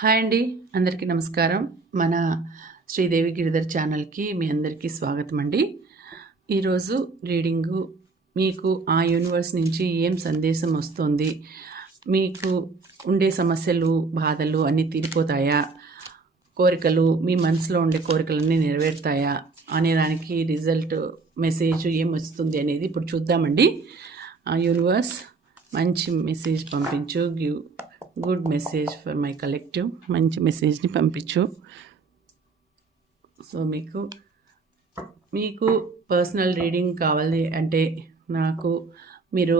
Hi అండి. అందరికీ నమస్కారం. మన శ్రీదేవి గిరిధర్ ఛానల్కి మీ అందరికీ స్వాగతం అండి. ఈరోజు రీడింగు మీకు ఆ యూనివర్స్ నుంచి ఏం సందేశం వస్తుంది మీకు ఉండే సమస్యలు బాధలు అన్నీ తీరిపోతాయా కోరికలు మీ మనసులో ఉండే కోరికలన్నీ నెరవేరుతాయా అనే దానికి రిజల్ట్ మెసేజ్ ఏం వస్తుంది అనేది ఇప్పుడు చూద్దామండి. ఆ యూనివర్స్ మంచి మెసేజ్ పంపించు give good message for my collective మంచి మెసేజ్ని పంపించు సో మీకు మీకు పర్సనల్ రీడింగ్ కావాలి అంటే నాకు మీరు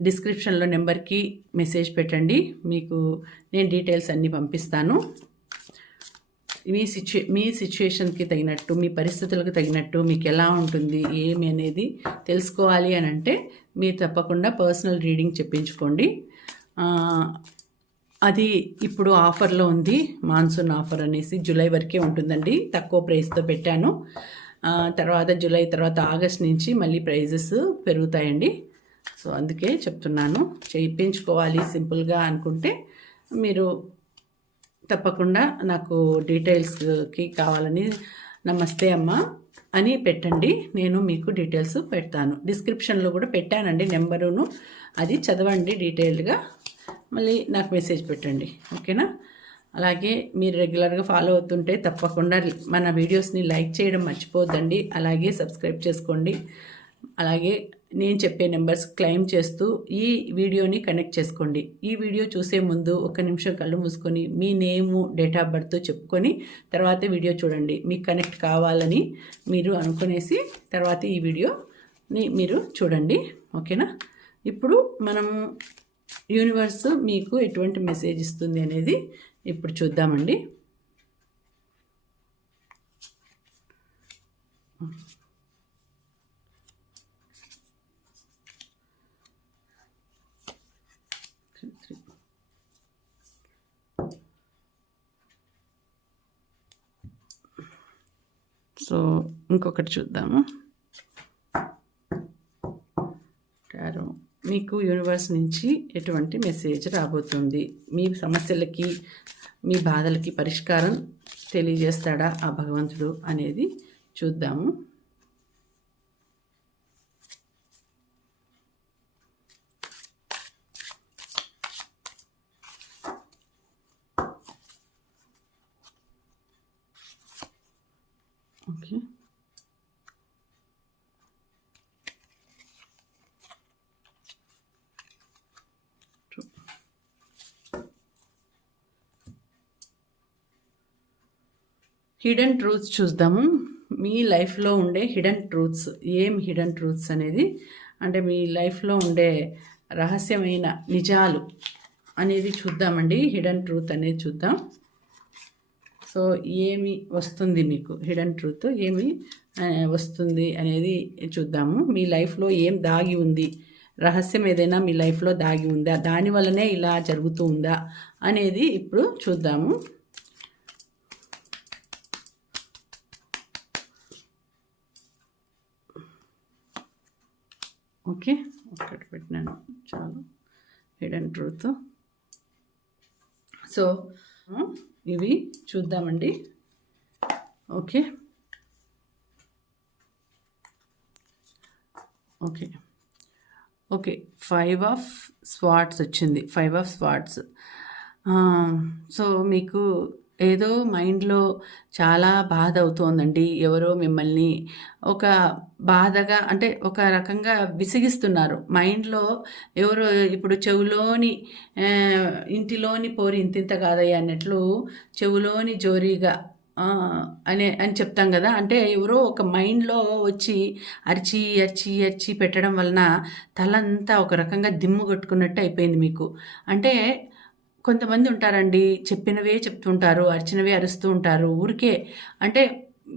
డిస్క్రిప్షన్లో నెంబర్కి మెసేజ్ పెట్టండి మీకు నేను డీటెయిల్స్ అన్నీ పంపిస్తాను మీ సిచ్యు మీ సిచ్యుయేషన్కి తగినట్టు మీ పరిస్థితులకు తగినట్టు మీకు ఎలా ఉంటుంది ఏమి అనేది తెలుసుకోవాలి అని అంటే మీరు తప్పకుండా పర్సనల్ రీడింగ్ చెప్పించుకోండి. అది ఇప్పుడు ఆఫర్లో ఉంది. మాన్సూన్ ఆఫర్ అనేసి జూలై వరకే ఉంటుందండి. తక్కువ ప్రైస్తో పెట్టాను. తర్వాత జూలై తర్వాత ఆగస్ట్ నుంచి మళ్ళీ ప్రైజెస్ పెరుగుతాయండి. సో అందుకే చెప్తున్నాను. చేయించుకోవాలి సింపుల్గా అనుకుంటే మీరు తప్పకుండా నాకు డీటెయిల్స్కి కావాలని నమస్తే అమ్మ అని పెట్టండి. నేను మీకు డీటెయిల్స్ పెడతాను. డిస్క్రిప్షన్లో కూడా పెట్టానండి నెంబరును. అది చదవండి డీటెయిల్డ్గా. మళ్ళీ నాకు మెసేజ్ పెట్టండి ఓకేనా? అలాగే మీరు రెగ్యులర్గా ఫాలో అవుతుంటే తప్పకుండా మన వీడియోస్ని లైక్ చేయడం మర్చిపోద్దండి అలాగే సబ్స్క్రైబ్ చేసుకోండి. అలాగే నేను చెప్పే నెంబర్స్ క్లెయిమ్ చేస్తూ ఈ వీడియోని కనెక్ట్ చేసుకోండి. ఈ వీడియో చూసే ముందు ఒక నిమిషం కళ్ళు మూసుకొని మీ నేము డేట్ ఆఫ్ బర్త్ చెప్పుకొని తర్వాత వీడియో చూడండి. మీకు కనెక్ట్ కావాలని మీరు అనుకునేసి తర్వాత ఈ వీడియోని మీరు చూడండి ఓకేనా? ఇప్పుడు మనము యూనివర్స్ మీకు ఎటువంటి మెసేజ్ ఇస్తుంది అనేది ఇప్పుడు చూద్దామండి. సో ఇంకొకటి చూద్దాము. మీకు యూనివర్స్ నుంచి ఎటువంటి మెసేజ్ రాబోతుంది? మీ సమస్యలకి మీ బాధలకి పరిష్కారం తెలియజేస్తాడా ఆ భగవంతుడు అనేది చూద్దాము ఓకే హిడెన్ ట్రూత్స్ చూద్దాము మీ లైఫ్లో ఉండే హిడెన్ ట్రూత్స్ ఏం హిడెన్ ట్రూత్స్ అనేది? అంటే మీ లైఫ్లో ఉండే రహస్యమైన నిజాలు అనేది చూద్దామండి. హిడెన్ ట్రూత్ అనేది చూద్దాం. సో ఏమి వస్తుంది మీకు? హిడెన్ ట్రూత్ ఏమి వస్తుంది అనేది చూద్దాము. మీ లైఫ్లో ఏం దాగి ఉంది? రహస్యం ఏదైనా మీ లైఫ్లో దాగి ఉందా? దానివల్లనే ఇలా జరుగుతూ ఉందా? అనేది ఇప్పుడు చూద్దాము. ఓకే. ఒక్కటి పెట్టినాను. చాలు. Hidden truth. సో ఇవి చూద్దామండి. Okay. Okay. Okay. Five of swords వచ్చింది. Five of swords. సో మీకు ఏదో మైండ్లో చాలా బాధ అవుతోందండి. ఎవరో మిమ్మల్ని ఒక బాధగా అంటే ఒక రకంగా విసిగిస్తున్నారు. మైండ్లో ఎవరో ఇప్పుడు చెవులోని ఇంటిలోని పోరి ఇంతింత కాదయ్యా అన్నట్లు చెవులోని జోరీగా అనే అని చెప్తాం కదా. అంటే ఎవరో ఒక మైండ్లో వచ్చి అరిచి అరిచి అరిచి పెట్టడం వలన తలంతా ఒక రకంగా దిమ్ము కొట్టుకున్నట్టు అయిపోయింది మీకు. అంటే కొంతమంది ఉంటారండి చెప్పినవే చెప్తుంటారు అరిచినవే అరుస్తూ ఉంటారు. ఊరికే అంటే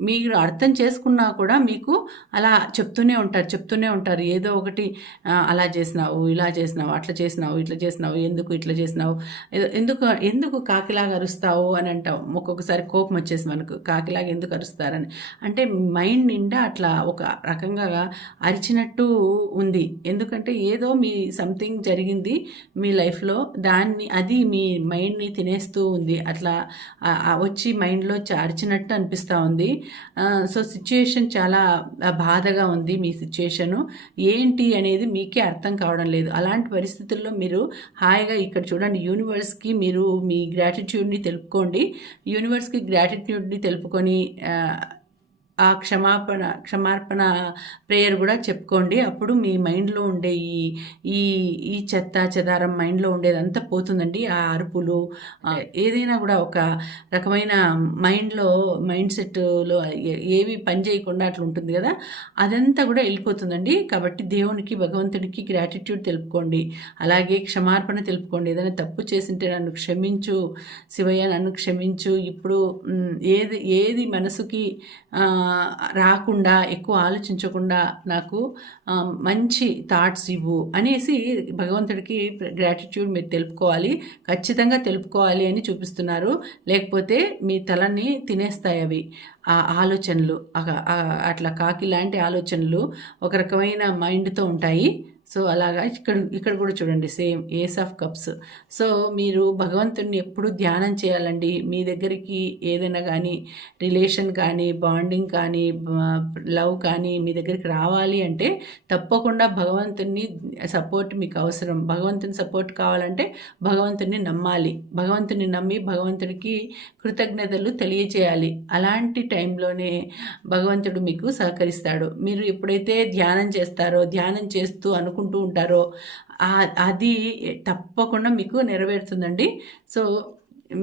మీరు అర్థం చేసుకున్నా కూడా మీకు అలా చెప్తూనే ఉంటారు చెప్తూనే ఉంటారు. ఏదో ఒకటి అలా చేసినావు ఇలా చేసినావు అట్లా చేసినావు ఇట్లా చేసినావు ఎందుకు ఇట్లా చేసినావు? ఎందుకు ఎందుకు కాకిలాగా అరుస్తావు అని అంటాం. ఒక్కొక్కసారి కోపం వచ్చేసి మనకు కాకిలాగా ఎందుకు అరుస్తారని? అంటే మైండ్ నిండా అట్లా ఒక రకంగా అరిచినట్టు ఉంది. ఎందుకంటే ఏదో మీ సంథింగ్ జరిగింది మీ లైఫ్లో దాన్ని అది మీ మైండ్ని తినేస్తూ ఉంది. అట్లా వచ్చి మైండ్లో అరిచినట్టు అనిపిస్తూ ఉంది. సో సిచ్యుయేషన్ చాలా బాధగా ఉంది మీ సిచ్యుయేషను ఏంటి అనేది మీకే అర్థం కావడం లేదు. అలాంటి పరిస్థితుల్లో మీరు హాయిగా ఇక్కడ చూడండి యూనివర్స్కి మీరు మీ గ్రాటిట్యూడ్ని తెలుపుకోండి. యూనివర్స్కి గ్రాటిట్యూడ్ని తెలుపుకొని ఆ, క్షమాపణ క్షమార్పణ ప్రేయర్ కూడా చెప్పుకోండి. అప్పుడు మీ మైండ్లో ఉండే ఈ ఈ ఈ చెత్త చెదారం మైండ్లో ఉండేదంతా పోతుందండి. ఆ అరుపులు ఏదైనా కూడా ఒక రకమైన మైండ్లో మైండ్ సెట్లో ఏవి పని చేయకుండా అట్లా ఉంటుంది కదా అదంతా కూడా వెళ్ళిపోతుందండి. కాబట్టి దేవునికి భగవంతుడికి గ్రాటిట్యూడ్ తెలుపుకోండి. అలాగే క్షమార్పణ తెలుపుకోండి. ఏదైనా తప్పు చేసింటే నన్ను క్షమించు శివయ్య నన్ను క్షమించు. ఇప్పుడు ఏది ఏది మనసుకి రాకుండా ఎక్కువ ఆలోచించకుండా నాకు మంచి థాట్స్ ఇవ్వు అనేసి భగవంతుడికి గ్రాటిట్యూడ్ మీరు తెలుపుకోవాలి. ఖచ్చితంగా తెలుపుకోవాలి అని చూపిస్తున్నారు. లేకపోతే మీ తలని తినేస్తాయి అవి. ఆ ఆలోచనలు అట్లా కాకి లాంటి ఆలోచనలు ఒక రకమైన మైండ్తో ఉంటాయి. సో అలాగా ఇక్కడ ఇక్కడ కూడా చూడండి same ace of cups. So మీరు భగవంతుడిని ఎప్పుడు ధ్యానం చేయాలండి? మీ దగ్గరికి ఏదైనా కానీ రిలేషన్ కానీ బాండింగ్ కానీ లవ్ కానీ మీ దగ్గరికి రావాలి అంటే తప్పకుండా భగవంతుని సపోర్ట్ మీకు అవసరం. భగవంతుని సపోర్ట్ కావాలంటే భగవంతుని నమ్మాలి. భగవంతుని నమ్మి భగవంతుడికి కృతజ్ఞతలు తెలియచేయాలి. అలాంటి టైంలోనే భగవంతుడు మీకు సహకరిస్తాడు. మీరు ఎప్పుడైతే ధ్యానం చేస్తారో ధ్యానం చేస్తూ కోరుకుంటూ ఉంటారో అది తప్పకుండా మీకు నెరవేరుతుందండి. సో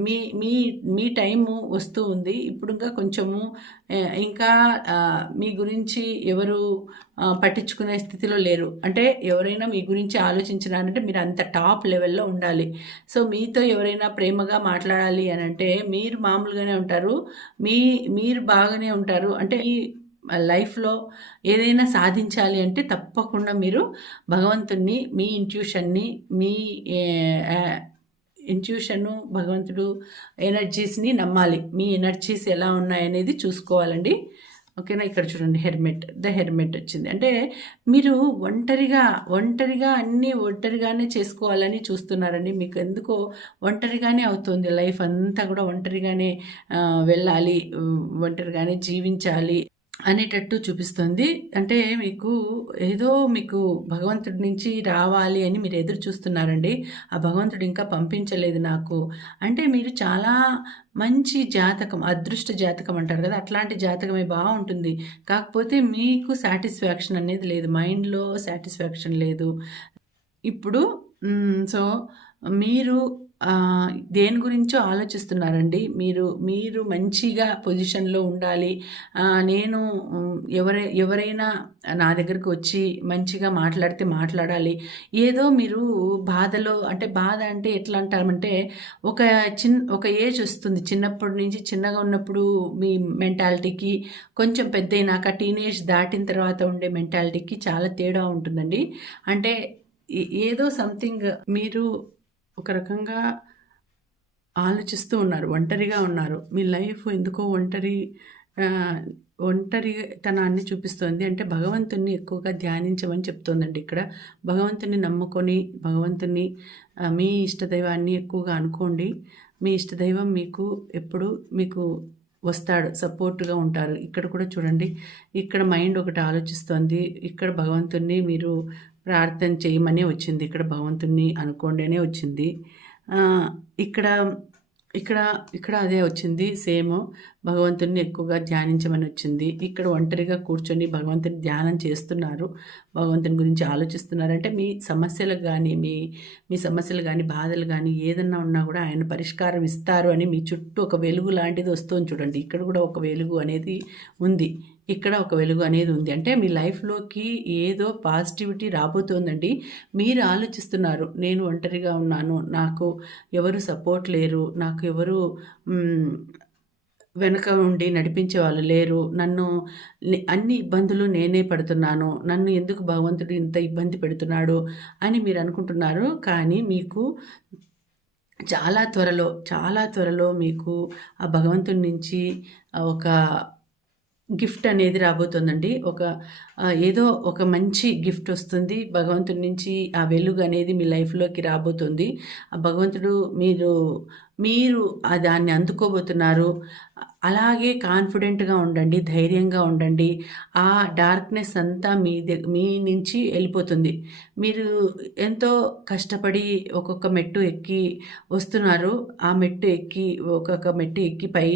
మీ మీ మీ టైము వస్తూ ఉంది. ఇప్పుడు ఇంకా కొంచెము ఇంకా మీ గురించి ఎవరు పట్టించుకునే స్థితిలో లేరు. అంటే ఎవరైనా మీ గురించి ఆలోచించినారంటే మీరు అంత టాప్ లెవెల్లో ఉండాలి. సో మీతో ఎవరైనా ప్రేమగా మాట్లాడాలి అని అంటే మీరు మామూలుగానే ఉంటారు. మీ మీరు బాగానే ఉంటారు. అంటే లైఫ్లో ఏదైనా సాధించాలి అంటే తప్పకుండా మీరు భగవంతుణ్ణి మీ ఇంట్యూషన్ని మీ ఇంట్యూషను భగవంతుడు ఎనర్జీస్ని నమ్మాలి. మీ ఎనర్జీస్ ఎలా ఉన్నాయనేది చూసుకోవాలండి. ఓకేనా? ఇక్కడ చూడండి. హెర్మెట్. ద హెర్మెట్ వచ్చింది. అంటే మీరు ఒంటరిగా ఒంటరిగా అన్నీ ఒంటరిగానే చేసుకోవాలని చూస్తున్నారండి. మీకు ఎందుకో ఒంటరిగానే అవుతుంది లైఫ్ అంతా కూడా. ఒంటరిగానే వెళ్ళాలి. ఒంటరిగానే జీవించాలి. అనేటట్టు చూపిస్తుంది. అంటే మీకు ఏదో మీకు భగవంతుడి నుంచి రావాలి అని మీరు ఎదురు చూస్తున్నారండి. ఆ భగవంతుడు ఇంకా పంపించలేదు నాకు. అంటే మీరు చాలా మంచి జాతకం అదృష్ట జాతకం అంటారు కదా అట్లాంటి జాతకమే బాగుంటుంది. కాకపోతే మీకు సాటిస్ఫాక్షన్ అనేది లేదు మైండ్లో సాటిస్ఫాక్షన్ లేదు. ఇప్పుడు సో మీరు దేని గురించో ఆలోచిస్తున్నారండి? మీరు మీరు మంచిగా పొజిషన్లో ఉండాలి. నేను ఎవరై ఎవరైనా నా దగ్గరకు వచ్చి మంచిగా మాట్లాడితే మాట్లాడాలి. ఏదో మీరు బాధలో అంటే బాధ అంటే ఎట్లా అంటారంటే ఒక చిన్ ఒక ఏజ్ వస్తుంది. చిన్నప్పటి నుంచి చిన్నగా ఉన్నప్పుడు మీ మెంటాలిటీకి కొంచెం పెద్ద అయినాక టీనేజ్ దాటిన తర్వాత ఉండే మెంటాలిటీకి చాలా తేడా ఉంటుందండి. అంటే ఏదో సంథింగ్ మీరు ఒక రకంగా ఆలోచిస్తూ ఉన్నారు ఒంటరిగా ఉన్నారు. మీ లైఫ్ ఎందుకో ఒంటరి ఒంటరితనాన్ని చూపిస్తోంది. అంటే భగవంతుణ్ణి ఎక్కువగా ధ్యానించమని చెప్తోందండి ఇక్కడ. భగవంతుని నమ్ముకొని భగవంతుని మీ ఇష్టదైవాన్ని ఎక్కువగా అనుకోండి. మీ ఇష్టదైవం మీకు ఎప్పుడు మీకు వస్తాడు సపోర్ట్గా ఉంటారు. ఇక్కడ కూడా చూడండి ఇక్కడ మైండ్ ఒకటి ఆలోచిస్తోంది. ఇక్కడ భగవంతుణ్ణి మీరు ప్రార్థన చేయమని వచ్చింది. ఇక్కడ భగవంతుణ్ణి అనుకోండినే వచ్చింది. ఇక్కడ ఇక్కడ ఇక్కడ అదే వచ్చింది. సేమ్ భగవంతుణ్ణి ఎక్కువగా ధ్యానించమని వచ్చింది. ఇక్కడ ఒంటరిగా కూర్చొని భగవంతుని ధ్యానం చేస్తున్నారు. భగవంతుని గురించి ఆలోచిస్తున్నారు. అంటే మీ సమస్యలకు కానీ మీ మీ సమస్యలు కానీ బాధలు కానీ ఏదన్నా ఉన్నా కూడా ఆయన పరిష్కారం ఇస్తారు అని మీ చుట్టూ ఒక వెలుగు లాంటిది వస్తుంది చూడండి. ఇక్కడ కూడా ఒక వెలుగు అనేది ఉంది. ఇక్కడ ఒక వెలుగు అనేది ఉంది. అంటే మీ లైఫ్లోకి ఏదో పాజిటివిటీ రాబోతోందండి. మీరు ఆలోచిస్తున్నారు నేను ఒంటరిగా ఉన్నాను నాకు ఎవరు సపోర్ట్ లేరు నాకు ఎవరు వెనక ఉండి నడిపించే వాళ్ళు లేరు నన్ను అన్ని ఇబ్బందులు నేనే పడుతున్నాను నన్ను ఎందుకు భగవంతుడు ఇంత ఇబ్బంది పెడుతున్నాడు అని మీరు అనుకుంటున్నారు. కానీ మీకు చాలా త్వరలో చాలా త్వరలో మీకు ఆ భగవంతుడి నుంచి ఒక గిఫ్ట్ అనేది రాబోతుందండి. ఒక ఏదో ఒక మంచి గిఫ్ట్ వస్తుంది. భగవంతుడి నుంచి ఆ వెలుగు అనేది మీ లైఫ్లోకి రాబోతుంది. ఆ భగవంతుడు మీరు మీరు దాన్ని అందుకోబోతున్నారు. అలాగే కాన్ఫిడెంట్గా ఉండండి ధైర్యంగా ఉండండి. ఆ డార్క్నెస్ అంతా మీ దగ్గ మీ నుంచి వెళ్ళిపోతుంది. మీరు ఎంతో కష్టపడి ఒక్కొక్క మెట్టు ఎక్కి వస్తున్నారు. ఆ మెట్టు ఎక్కి ఒక్కొక్క మెట్టు ఎక్కి పై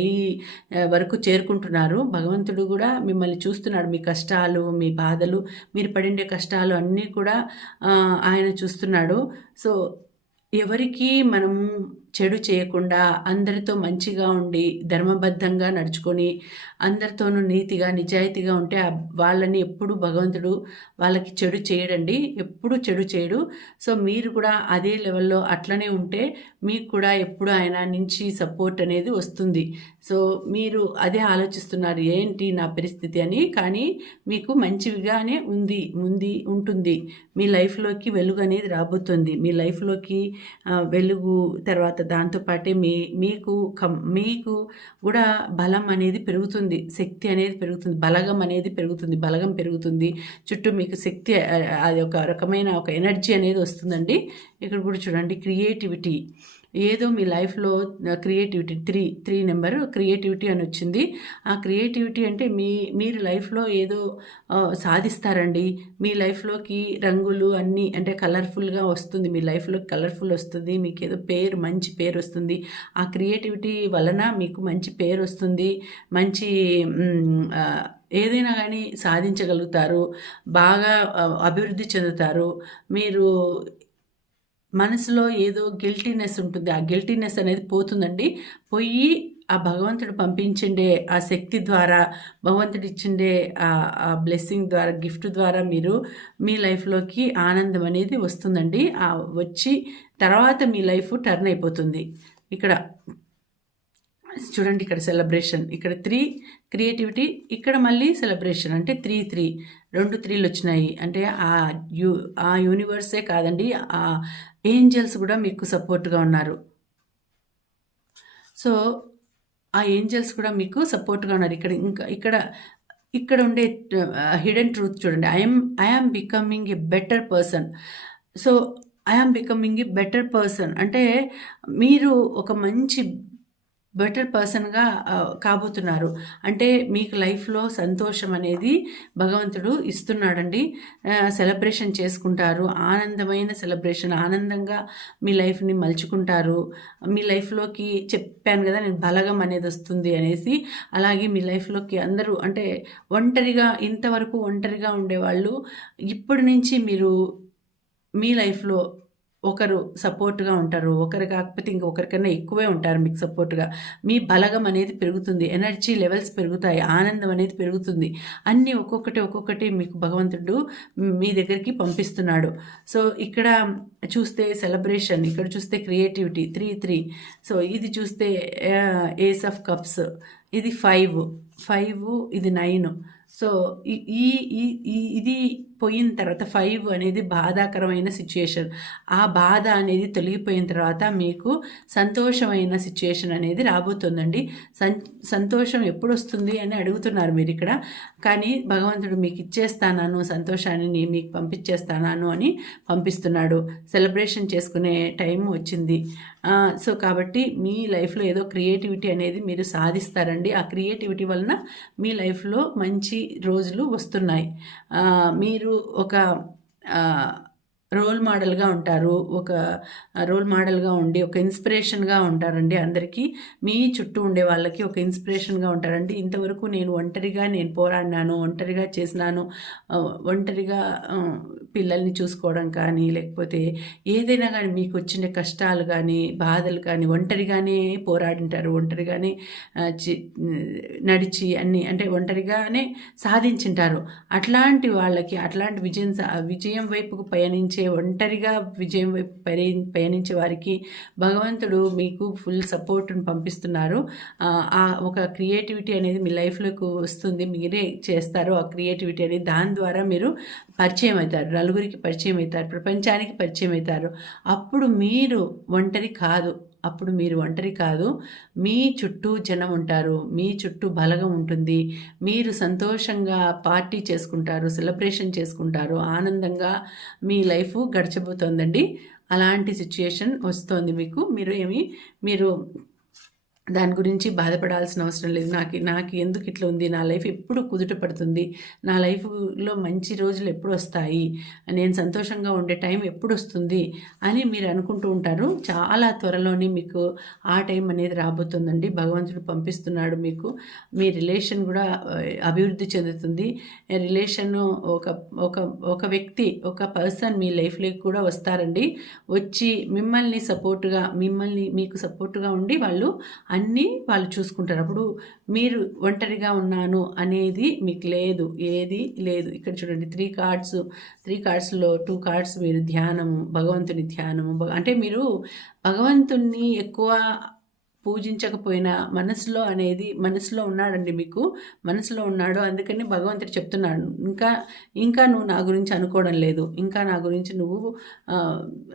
వరకు చేరుకుంటున్నారు. భగవంతుడు కూడా మిమ్మల్ని చూస్తున్నాడు. మీ కష్టాలు మీ బాధలు మీరు పడిండే కష్టాలు అన్నీ కూడా ఆయన చూస్తున్నాడు. సో ఎవరికీ మనము చెడు చేయకుండా అందరితో మంచిగా ఉండి ధర్మబద్ధంగా నడుచుకొని అందరితోనూ నీతిగా నిజాయితీగా ఉంటే వాళ్ళని ఎప్పుడు భగవంతుడు వాళ్ళకి చెడు చేయడండి. ఎప్పుడు చెడు చేయడు. సో మీరు కూడా అదే లెవెల్లో అట్లనే ఉంటే మీకు కూడా ఎప్పుడు ఆయన నుంచి సపోర్ట్ అనేది వస్తుంది. సో మీరు అదే ఆలోచిస్తున్నారు ఏంటి నా పరిస్థితి అని. కానీ మీకు మంచిగానే ఉంది ఉంది ఉంటుంది. మీ లైఫ్లోకి వెలుగు అనేది రాబోతుంది. మీ లైఫ్లోకి వెలుగు తర్వాత దాంతోపాటే మీ మీకు కం మీకు కూడా బలం అనేది పెరుగుతుంది శక్తి అనేది పెరుగుతుంది బలగం అనేది పెరుగుతుంది బలగం పెరుగుతుంది. చుట్టూ మీకు శక్తి అది ఒక రకమైన ఒక ఎనర్జీ అనేది వస్తుందండి. ఇక్కడ కూడా చూడండి క్రియేటివిటీ. ఏదో మీ లైఫ్లో creativity three three number creativity అని వచ్చింది. ఆ క్రియేటివిటీ అంటే మీ మీరు లైఫ్లో ఏదో సాధిస్తారండి. మీ లైఫ్లోకి రంగులు అన్నీ అంటే కలర్ఫుల్గా వస్తుంది. మీ లైఫ్లో కలర్ఫుల్ వస్తుంది. మీకు ఏదో పేరు మంచి పేరు వస్తుంది. ఆ క్రియేటివిటీ వలన మీకు మంచి పేరు వస్తుంది. మంచి ఏదైనా కానీ సాధించగలుగుతారు. బాగా అభివృద్ధి చెందుతారు. మీరు మనసులో ఏదో గిల్టీనెస్ ఉంటుంది. ఆ గిల్టీనెస్ అనేది పోతుందండి. పోయి ఆ భగవంతుడు పంపించిండే ఆ శక్తి ద్వారా భగవంతుడు ఇచ్చిండే ఆ ఆ బ్లెస్సింగ్ ద్వారా గిఫ్ట్ ద్వారా మీరు మీ లైఫ్లోకి ఆనందం అనేది వస్తుందండి. ఆ వచ్చి తర్వాత మీ లైఫ్ టర్న్ అయిపోతుంది. ఇక్కడ చూడండి ఇక్కడ సెలబ్రేషన్ ఇక్కడ త్రీ క్రియేటివిటీ ఇక్కడ మళ్ళీ సెలబ్రేషన్ అంటే త్రీ త్రీ రెండు త్రీలు వచ్చినాయి అంటే ఆ యూ ఆ యూనివర్సే కాదండి ఆ ఏంజల్స్ కూడా మీకు సపోర్ట్గా ఉన్నారు. సో ఆ ఏంజల్స్ కూడా మీకు సపోర్ట్గా ఉన్నారు. ఇక్కడ ఇంకా ఇక్కడ ఇక్కడ ఉండే హిడెన్ ట్రూత్ చూడండి. I'm I am becoming a better person. So I am becoming a better person. అంటే మీరు ఒక మంచి బెటర్ పర్సన్గా కాబోతున్నారు. అంటే మీకు లైఫ్లో సంతోషం అనేది భగవంతుడు ఇస్తున్నాడండి. సెలబ్రేషన్ చేసుకుంటారు. ఆనందమైన సెలబ్రేషన్ ఆనందంగా మీ లైఫ్ని మలుచుకుంటారు. మీ లైఫ్లోకి చెప్పాను కదా నేను బలగం అనేది వస్తుంది అనేసి. అలాగే మీ లైఫ్లోకి అందరూ అంటే ఒంటరిగా ఇంతవరకు ఒంటరిగా ఉండేవాళ్ళు ఇప్పటి నుంచి మీరు మీ లైఫ్లో ఒకరు సపోర్ట్గా ఉంటారు. ఒకరు కాకపోతే ఇంకొకరికన్నా ఎక్కువే ఉంటారు మీకు సపోర్ట్గా. మీ బలగం అనేది పెరుగుతుంది. ఎనర్జీ లెవెల్స్ పెరుగుతాయి. ఆనందం అనేది పెరుగుతుంది. అన్నీ ఒక్కొక్కటి ఒక్కొక్కటి మీకు భగవంతుడు మీ దగ్గరికి పంపిస్తున్నాడు. సో ఇక్కడ చూస్తే సెలబ్రేషన్ ఇక్కడ చూస్తే క్రియేటివిటీ త్రీ త్రీ. సో ఇది చూస్తే ఏస్ ఆఫ్ కప్స్. ఇది ఫైవ్. ఫైవ్ ఇది నైన్ సో ఈ ఈ- ఈ- ఈ- ఇది పోయిన తర్వాత ఫైవ్ అనేది బాధాకరమైన సిచ్యుయేషన్ ఆ బాధ అనేది తొలగిపోయిన తర్వాత మీకు సంతోషమైన సిచ్యుయేషన్ అనేది రాబోతుందండి. సం సంతోషం ఎప్పుడు వస్తుంది అని అడుగుతున్నారు మీరు ఇక్కడ. కానీ భగవంతుడు మీకు ఇచ్చేస్తాను సంతోషాన్ని నేను మీకు పంపించేస్తాను అని పంపిస్తున్నాడు. సెలబ్రేషన్ చేసుకునే టైం వచ్చింది. సో కాబట్టి మీ లైఫ్లో ఏదో క్రియేటివిటీ అనేది మీరు సాధిస్తారండి. ఆ క్రియేటివిటీ వలన మీ లైఫ్లో మంచి రోజులు వస్తున్నాయి. మీరు ఒక రోల్ మోడల్గా ఉంటారు. ఒక రోల్ మోడల్గా ఉండి ఒక ఇన్స్పిరేషన్గా ఉంటారండి అందరికీ. మీ చుట్టూ ఉండే వాళ్ళకి ఒక ఇన్స్పిరేషన్గా ఉంటారండి. ఇంతవరకు నేను ఒంటరిగా నేను పోరాడినాను ఒంటరిగా చేసినాను ఒంటరిగా పిల్లల్ని చూసుకోవడం కానీ లేకపోతే ఏదైనా కానీ మీకు వచ్చిన కష్టాలు కానీ బాధలు కానీ ఒంటరిగానే పోరాడింటారు. ఒంటరిగానే చి- నడిచి అన్ని అంటే ఒంటరిగానే సాధించింటారు. అట్లాంటి వాళ్ళకి అట్లాంటి విజయం సా- విజయం వైపుకు పయనించి పయనించే ఒంటరిగా విజయం వైపు పయనించే వారికి భగవంతుడు మీకు ఫుల్ సపోర్ట్ను పంపిస్తున్నారు. ఆ ఒక క్రియేటివిటీ అనేది మీ లైఫ్లోకి వస్తుంది. మీరే చేస్తారు ఆ క్రియేటివిటీ అనేది. దాని ద్వారా మీరు పరిచయం అవుతారు. నలుగురికి పరిచయం అవుతారు. ప్రపంచానికి పరిచయం అవుతారు. అప్పుడు మీరు ఒంటరి కాదు. అప్పుడు మీరు ఒంటరి కాదు. మీ చుట్టూ జనం ఉంటారు. మీ చుట్టూ బలగం ఉంటుంది. మీరు సంతోషంగా పార్టీ చేసుకుంటారు సెలబ్రేషన్ చేసుకుంటారు. ఆనందంగా మీ లైఫ్ గడచబోతోందండి అలాంటి సిచ్యుయేషన్ వస్తుంది మీకు. మీరు ఏమి మీరు దాని గురించి బాధపడాల్సిన అవసరం లేదు. నాకు నాకు ఎందుకు ఇట్లా ఉంది? నా లైఫ్ ఎప్పుడు కుదుట పడుతుంది? నా లైఫ్లో మంచి రోజులు ఎప్పుడు వస్తాయి? నేను సంతోషంగా ఉండే టైం ఎప్పుడు వస్తుంది? అని మీరు అనుకుంటూ ఉంటారు. చాలా త్వరలోనే మీకు ఆ టైం అనేది రాబోతుందండి. భగవంతుడు పంపిస్తున్నాడు మీకు. మీ రిలేషన్ కూడా అభివృద్ధి చెందుతుంది. రిలేషన్ ఒక ఒక ఒక వ్యక్తి ఒక పర్సన్ మీ లైఫ్లోకి కూడా వస్తారండి. వచ్చి మిమ్మల్ని సపోర్టుగా మిమ్మల్ని మీకు సపోర్టుగా ఉండి వాళ్ళు అన్నీ వాళ్ళు చూసుకుంటారు. అప్పుడు మీరు ఒంటరిగా ఉన్నాను అనేది మీకు లేదు ఏది లేదు. ఇక్కడ చూడండి త్రీ కార్డ్స్ త్రీ కార్డ్స్లో టూ కార్డ్స్ మీరు ధ్యానము భగవంతుని ధ్యానము అంటే మీరు భగవంతుణ్ణి ఎక్కువ పూజించకపోయినా మనసులో అనేది మనసులో ఉన్నాడండి మీకు. మనసులో ఉన్నాడు. అందుకని భగవంతుడు చెప్తున్నాడు. ఇంకా ఇంకా నువ్వు నా గురించి అనుకోవడం లేదు. ఇంకా నా గురించి నువ్వు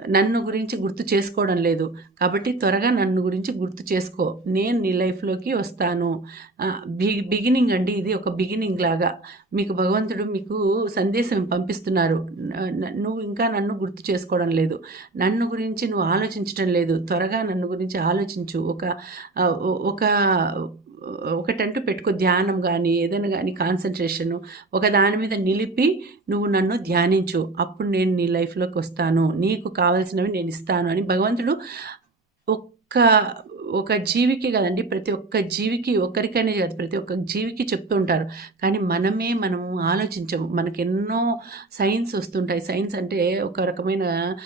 నన్ను గురించి గుర్తు చేసుకోవడం లేదు. కాబట్టి త్వరగా నన్ను గురించి గుర్తు చేసుకో. నేను నీ లైఫ్లోకి వస్తాను. బి బిగినింగ్ అండి ఇది ఒక బిగినింగ్ లాగా. మీకు భగవంతుడు మీకు సందేశం పంపిస్తున్నారు. నువ్వు ఇంకా నన్ను గుర్తు చేసుకోవడం లేదు. నన్ను గురించి నువ్వు ఆలోచించడం లేదు. త్వరగా నన్ను గురించి ఆలోచించు. ఒక ఒక ఒకటంటూ పెట్టుకో ధ్యానం కానీ ఏదైనా కానీ కాన్సన్ట్రేషను ఒక దాని మీద నిలిపి నువ్వు నన్ను ధ్యానించు. అప్పుడు నేను నీ లైఫ్లోకి వస్తాను. నీకు కావాల్సినవి నేను ఇస్తాను అని భగవంతుడు ఒక్క ఒక జీవికి కదండి ప్రతి ఒక్క జీవికి ఒక్కరికనే కాదు ప్రతి ఒక్క జీవికి చెప్తూ ఉంటారు. కానీ మనమే మనము ఆలోచించము. మనకి ఎన్నో సైన్స్ వస్తుంటాయి. సైన్స్ అంటే ఒక రకమైన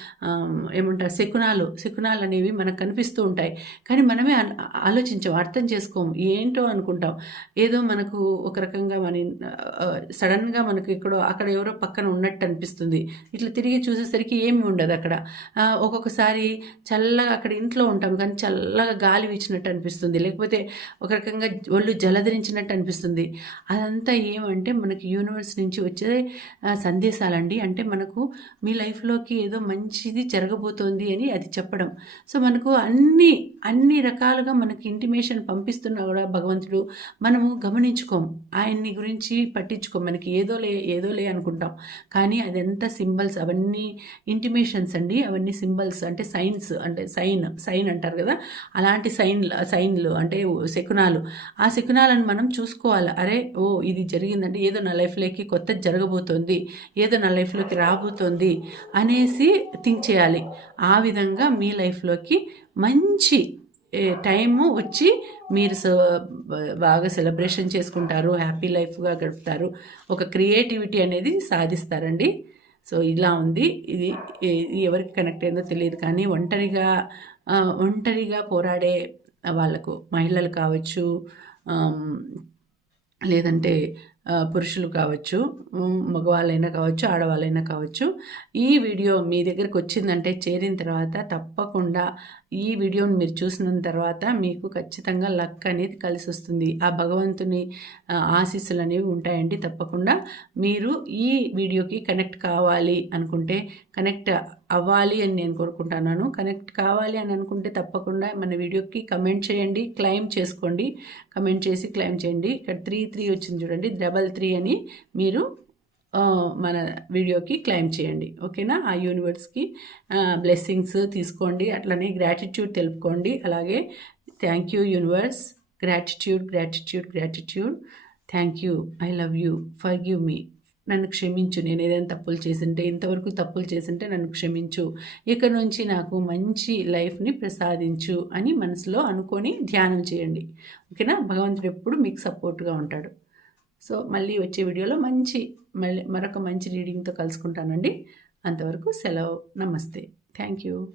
ఏమంటారు శకునాలు. శకునాలు అనేవి మనకు కనిపిస్తూ ఉంటాయి. కానీ మనమే ఆలోచించాం అర్థం చేసుకోము. ఏంటో అనుకుంటాం. ఏదో మనకు ఒక రకంగా మన సడన్గా మనకు ఎక్కడో అక్కడ ఎవరో పక్కన ఉన్నట్టు అనిపిస్తుంది. ఇట్లా తిరిగి చూసేసరికి ఏమి ఉండదు అక్కడ. ఒక్కొక్కసారి చల్లగా అక్కడ ఇంట్లో ఉంటాం. కానీ చల్లగా గాలి వీచినట్టు అనిపిస్తుంది. లేకపోతే ఒక రకంగా ఒళ్ళు జలధరించినట్టు అనిపిస్తుంది. అదంతా ఏమంటే మనకి యూనివర్స్ నుంచి వచ్చే సందేశాలండి. అంటే మనకు మీ లైఫ్లోకి ఏదో మంచిది జరగబోతోంది అని అది చెప్పడం. సో మనకు అన్ని అన్ని రకాలుగా మనకి ఇంటిమేషన్ పంపిస్తున్నా కూడా భగవంతుడు మనము గమనించుకోం ఆయన్ని గురించి పట్టించుకోం మనకి ఏదోలే ఏదోలే అనుకుంటాం. కానీ అదంతా సింబల్స్ అవన్నీ ఇంటిమేషన్స్ అండి. అవన్నీ సింబల్స్ అంటే సైన్స్ అంటే సైన్ సైన్ అంటారు కదా. అలా అలాంటి సైన్ సైన్లు అంటే శకునాలు. ఆ శకునాలను మనం చూసుకోవాలి. అరే ఓ ఇది జరిగిందంటే ఏదో నా లైఫ్లోకి కొత్త జరగబోతోంది ఏదో నా లైఫ్లోకి రాబోతోంది అనేసి థింక్ చేయాలి. ఆ విధంగా మీ లైఫ్లోకి మంచి టైము వచ్చి మీరు బాగా సెలబ్రేషన్ చేసుకుంటారు హ్యాపీ లైఫ్గా గడుపుతారు. ఒక క్రియేటివిటీ అనేది సాధిస్తారండి. సో ఇలా ఉంది. ఇది ఎవరికి కనెక్ట్ అయిందో తెలియదు కానీ ఒంటరిగా ఒంటరిగా పోరాడే వాళ్ళకు మహిళలు కావచ్చు లేదంటే పురుషులు కావచ్చు మగవాళ్ళైనా కావచ్చు ఆడవాళ్ళైనా కావచ్చు ఈ వీడియో మీ దగ్గరికి వచ్చిందంటే చేరిన తర్వాత తప్పకుండా ఈ వీడియోని మీరు చూసిన తర్వాత మీకు ఖచ్చితంగా లక్ అనేది కలిసి వస్తుంది. ఆ భగవంతుని ఆశీస్సులు అనేవి ఉంటాయండి తప్పకుండా. మీరు ఈ వీడియోకి కనెక్ట్ కావాలి అనుకుంటే కనెక్ట్ అవ్వాలి అని నేను కోరుకుంటున్నాను. కనెక్ట్ కావాలి అని అనుకుంటే తప్పకుండా మన వీడియోకి కమెంట్ చేయండి క్లైమ్ చేసుకోండి. కమెంట్ చేసి క్లైమ్ చేయండి. ఇక్కడ త్రీ త్రీ వచ్చింది చూడండి డబల్ త్రీ అని మీరు మన వీడియోకి క్లైమ్ చేయండి. ఓకేనా? ఆ యూనివర్స్కి బ్లెస్సింగ్స్ తీసుకోండి అట్లనే గ్రాటిట్యూడ్ తెలుపుకోండి. అలాగే thank you universe. Gratitude gratitude gratitude. Thank you. I love you. Forgive me. నన్ను క్షమించు. నేను ఏదైనా తప్పులు చేసింటే ఇంతవరకు తప్పులు చేసింటే నన్ను క్షమించు. ఇక నుంచి నాకు మంచి లైఫ్ని ప్రసాదించు అని మనసులో అనుకొని ధ్యానం చేయండి. ఓకేనా? భగవంతుడు ఎప్పుడు మీకు సపోర్ట్గా ఉంటాడు. సో మళ్ళీ వచ్చే వీడియోలో మంచి మళ్ళీ మరొక మంచి రీడింగ్తో కలుసుకుంటానండి. అంతవరకు సెలవు. నమస్తే. Thank you.